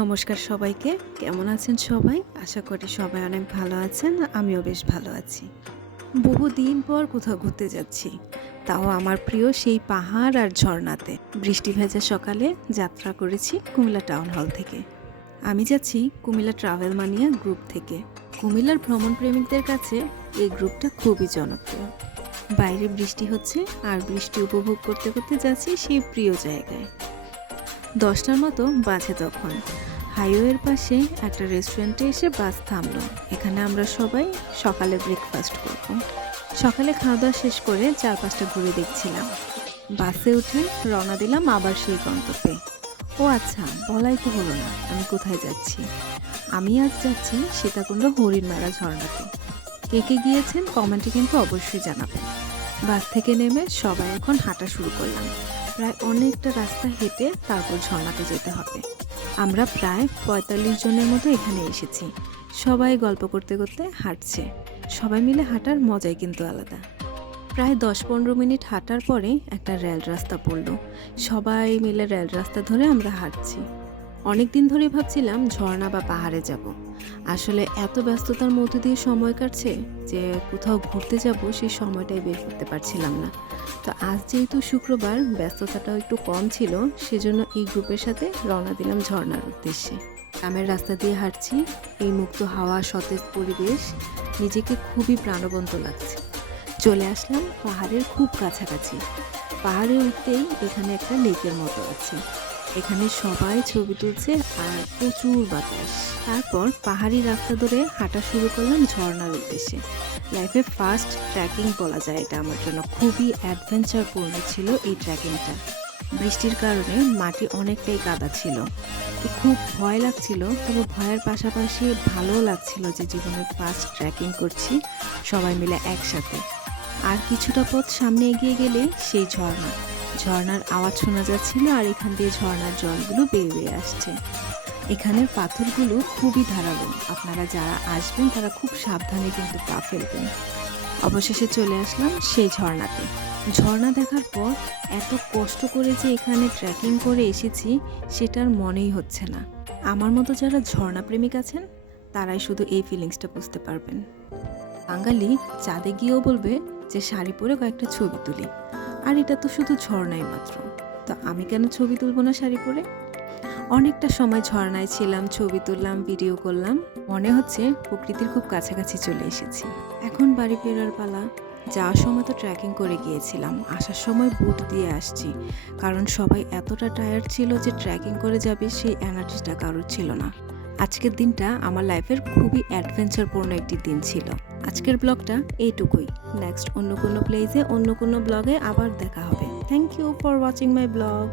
নমস্কার সবাইকে। কেমন আছেন সবাই? আশা করি সবাই অনেক ভালো আছেন। আমিও বেশ ভালো আছি। বহুদিন পর কোথাও ঘুরতে যাচ্ছি, তাও আমার প্রিয় সেই পাহাড় আর ঝর্ণাতে। বৃষ্টি ভেজা সকালে যাত্রা করেছি কুমিল্লা টাউন হল থেকে। আমি যাচ্ছি কুমিল্লা ট্রাভেল মানিয়া গ্রুপ থেকে। কুমিল্লার ভ্রমণ প্রেমিকদের কাছে এই গ্রুপটা খুবই জনপ্রিয়। বাইরে বৃষ্টি হচ্ছে আর বৃষ্টি উপভোগ করতে করতে যাচ্ছি সেই প্রিয় জায়গায়। 10টার মতো বাজে তখন। হাইওয়ের পাশে একটা রেস্টুরেন্টে এসে বাস থামলো। এখানে আমরা সবাই সকালে ব্রেকফাস্ট করব। সকালে খাওয়া দাওয়া শেষ করে চারপাশটা ঘুরে দেখছিলাম। বাসে উঠে রওনা দিলাম আবার সেই গন্তব্যে। ও আচ্ছা, বলাই তো হলো না আমি কোথায় যাচ্ছি। আমি আজ যাচ্ছি সীতাকুণ্ড হরিণমারা ঝর্ণাতে। কে কে গিয়েছেন কমেন্টে কিন্তু অবশ্যই জানাবেন। বাস থেকে নেমে সবাই এখন হাঁটা শুরু করলাম। প্রায় অনেকটা রাস্তা হেঁটে তারপর ঝর্ণাতে যেতে হবে। আমরা প্রায় 45 জনের মতো এখানে এসেছি। সবাই গল্প করতে করতে হাঁটছে। সবাই মিলে হাঁটার মজাই কিন্তু আলাদা। প্রায় 10-15 মিনিট হাঁটার পরে একটা রেল রাস্তা পড়ল। সবাই মিলে রেল রাস্তা ধরে আমরা হাঁটছি। অনেক দিন ধরে ভাবছিলাম ঝর্ণা বা পাহাড়ে যাব। আসলে এত ব্যস্ততার মধ্যে দিয়ে সময় কাটছে যে কোথাও ঘুরতে যাব সেই সময়টাই বের করতে পারছিলাম না। তো আজ যেহেতু শুক্রবার, ব্যস্ততাটাও একটু কম ছিল, সেজন্য এই গ্রুপের সাথে রওনা দিলাম ঝর্ণার উদ্দেশ্যে। গ্রামের রাস্তা দিয়ে হাঁটছি, এই মুক্ত হাওয়া, সতেজ পরিবেশ, নিজেকে খুবই প্রাণবন্ত লাগছে। চলে আসলাম পাহাড়ের খুব কাছাকাছি। পাহাড়ে উঠতেই এখানে একটা লেকের মতো আছে। এখানে সবাই ছবি তুলছে আর প্রচুর বাতাস। তারপর পাহাড়ি রাস্তা ধরে হাঁটা শুরু করলাম ঝর্ণার উদ্দেশ্যে। লাইফে ফার্স্ট ট্রেকিং বলা যায় এটা আমার জন্য। খুবই অ্যাডভেঞ্চারপূর্ণ ছিল এই ট্রেকিংটা। বৃষ্টির কারণে মাটি অনেকটাই কাদা ছিল, তো খুব ভয় লাগছিল। তবে ভয়ের পাশাপাশি ভালোও লাগছিল যে জীবনের ফার্স্ট ট্রেকিং করছি সবাই মিলে একসাথে। আর কিছুটা পথ সামনে এগিয়ে গেলে সেই ঝর্ণার আওয়াজ শোনা যাচ্ছিল আর এখান দিয়ে ঝর্ণার জলগুলো বেয়ে বেয়ে আসছে। এখানের পাথরগুলো খুবই ধারালো। আপনারা যারা আসবেন তারা খুব সাবধানে কিন্তু পা ফেলবেন। অবশেষে চলে আসলাম সেই ঝর্ণাতে। ঝর্ণা দেখার পর এত কষ্ট করে যে এখানে ট্রেকিং করে এসেছি সেটার মনেই হচ্ছে না। আমার মতো যারা ঝর্ণা প্রেমিক আছেন তারাই শুধু এই ফিলিংসটা বুঝতে পারবেন। বাঙালি চাঁদে গিয়েও বলবে যে শাড়ি পরে কয়েকটা ছবি তুলি, আর এটা তো শুধু ঝর্ণাই মাত্র। তো আমি কেন ছবি তুলব না শাড়ি পরে? অনেকটা সময় ঝর্ণায় ছিলাম, ছবি তুললাম, ভিডিও করলাম। মনে হচ্ছে প্রকৃতির খুব কাছাকাছি চলে এসেছি। এখন বাড়ি ফেরার পালা। যাওয়ার সময় তো ট্রেকিং করে গিয়েছিলাম, আসার সময় বুট দিয়ে আসছি, কারণ সবাই এতটা টায়ার্ড ছিল যে ট্রেকিং করে যাবে সেই এনার্জিটা কারোর ছিল না। আজকের দিনটা আমার লাইফের খুবই অ্যাডভেঞ্চারপূর্ণ একটি দিন ছিল। আজকের ব্লগটা এইটুকুই। নেক্সট অন্য কোনো প্লেসে, অন্য কোনো ব্লগে আবার দেখা হবে। Thank you for watching my blog.